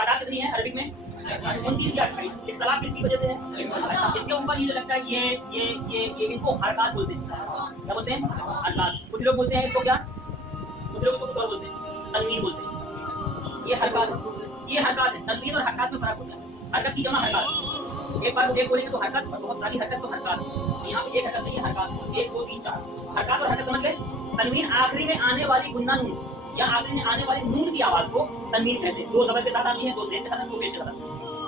तादाद कितनी है अरबिक में? 29 या 28। इख्तिलाफ किसकी वजह से है? इसके ऊपर ये लगता है कि ये इनको हरकत बोलते हैं। क्या बोलते हैं? हरकत। कुछ लोग बोलते हैं इसको क्या? कुछ लोग इसको कुछ और बोलते हैं, तनवीर बोलते हैं। ये हरकत है। तनवीर और हरकत में फर्क होता है। हरकत की जमा हरकत, एक बार एक बोलेंगे तो हरकत, बहुत सारी हरकत तो हरकत। यहाँ पे एक हरकत नहीं है, हरकत 1 2 3 4 हरकत। और हरकत समझ गए? तनवीर आखिरी में आने वाली गुन्ना नून या आखिरी में आने वाली नून की आवाज को तनवीर कहते हैं। 2 ज़बर के साथ आती है, 2 ज़ेर के साथ, 2 पेश के साथ।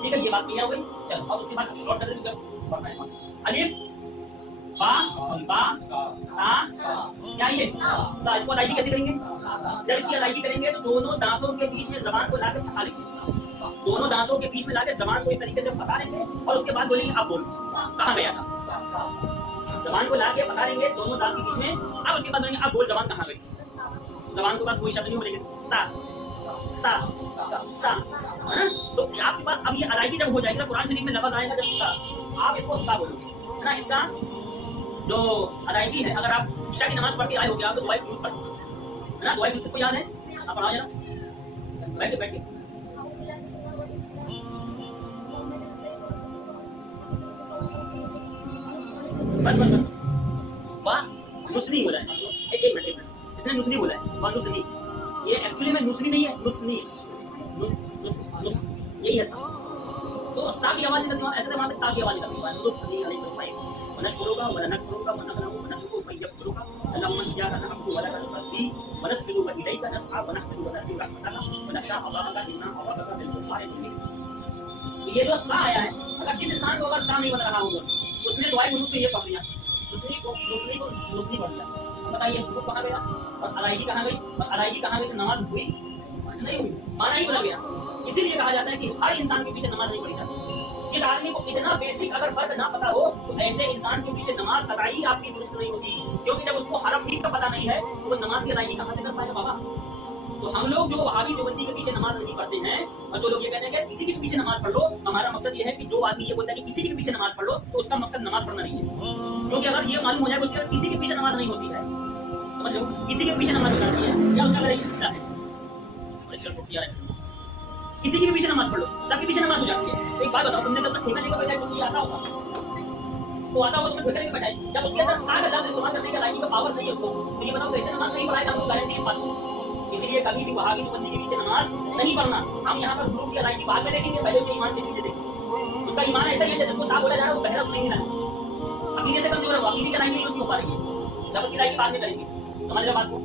ठीक है, ये बात क्लियर हो गई। चलो अब उसके बाद शॉर्ट कर देते हैं। अलिफ बा ता क्या ये ता, इसको अदायगी कैसे करेंगे? जब इसकी अदायगी करेंगे तो दोनों दांतों के बीच में जबान को लाकर फंसा लेंगे। दोनों दांतों के बीच में लाकर जबान को इस तरीके से फंसा लेंगे और उसके बाद बोलेंगे अब बोल कहाँ गया था। जबान को लाके फंसा लेंगे दोनों दांत के बीच में। अब उसके बाद बोलेंगे अब बोल जबान कहाँ गई। जबान के बाद कोई शब्द नहीं बोलेंगे, ता ता ता। तो आपके पास अब ये अदायगी जब हो जाएगी ना, कुरान शरीफ में लफ्ज आएगा जब ता, आप इसको ता बोलोगे, है ना। इसका जो अदायगी है, अगर आप ईशा की नमाज पढ़ के आए हो गया तो दुआए वजूद पढ़ो, है ना। दुआए वजूद किसको याद है? आप पढ़ाओ जरा, बैठ के बस वाह नुस्नी बोला है। एक मिनट, इसने नुस्नी बोला है, वाह नुस्नी। ये एक्चुअली में नुस्नी नहीं है, नुस्नी है, यही है। तो सा की आवाज निकलती है, ऐसे दिमाग में ता की आवाज निकलती है। नुस्नी अलैहि वनशकुरुका वननकुरुका वनखलहु वनखलु फयफकुरुका अल्लाहुम्मा इय्याका नअबुदु व लका नुसल्ली व नस्जुदु व इलैका नस्अा व नहमदु व नरजू रहमतका व नखशा अल्लाहका इन्ना अरादका बिल कुफारि मुबीन। ये जो सा आया है, अगर जिस इंसान को अगर सा नहीं बन रहा होगा उसने दुआए वुजू पे ये पढ़ लिया, नुस्नी पढ़ लिया। बताइए वुजू कहाँ गया और अदायगी कहाँ गई? और अदायगी कहाँ गई तो नमाज हुई नहीं हुई, माना ही बदल गया। इसीलिए कहा जाता है कि हर इंसान के पीछे नमाज नहीं पढ़ी जाती। जिस आदमी को इतना बेसिक अगर फर्क ना पता हो तो ऐसे इंसान के पीछे नमाज अदायगी आपकी दुरुस्त नहीं होगी, क्योंकि जब उसको हरफ ठीक का पता नहीं है तो वो नमाज की अदायगी कहाँ से कर पाएगा बाबा। तो हम लोग जो वहाबी देवबंदी के पीछे नमाज नहीं पढ़ते हैं, और जो लोग ये कहते हैं कि किसी के पीछे नमाज पढ़ लो, हमारा मकसद ये है कि जो आदमी ये बोलता है कि किसी के पीछे नमाज पढ़ लो, तो उसका मकसद नमाज पढ़ना नहीं है। क्योंकि अगर ये मालूम हो जाए कि किसी के पीछे नमाज नहीं होती है, समझ लो, किसी के पीछे नमाज हो जाती है, क्या उसका करेंगे? किसी के पीछे नमाज पढ़ लो, सबके पीछे नमाज हो जाती है। एक बात बताओ, तुमने कब ठेका लेकर बैठा उसको आता होगा, उसको आता होगा, तुमने ठेका लेकर बैठाई, जब उसके अंदर 60,000 से इस्तेमाल करने का लाइक का पावर नहीं है उसको, तो ये बताओ कैसे नमाज नहीं पढ़ाएगा? हमको गारंटी इस बात की। इसलिए कभी भी वहाबी देवबंदी के पीछे नमाज नहीं पढ़ना। हम यहाँ पर ग्रुप की अदायगी बाद में देखेंगे, पहले उसके ईमान के पीछे देखेंगे। उसका ईमान ऐसा ही है जैसे उसको साफ बोला जा रहा है, वो बहरा नहीं रहा, अकीदे से कमजोर है, अकीदे की अदायगी नहीं उसकी हो पाएगी, जब उसकी अदायगी बाद में करेंगे। समझ रहे बात को?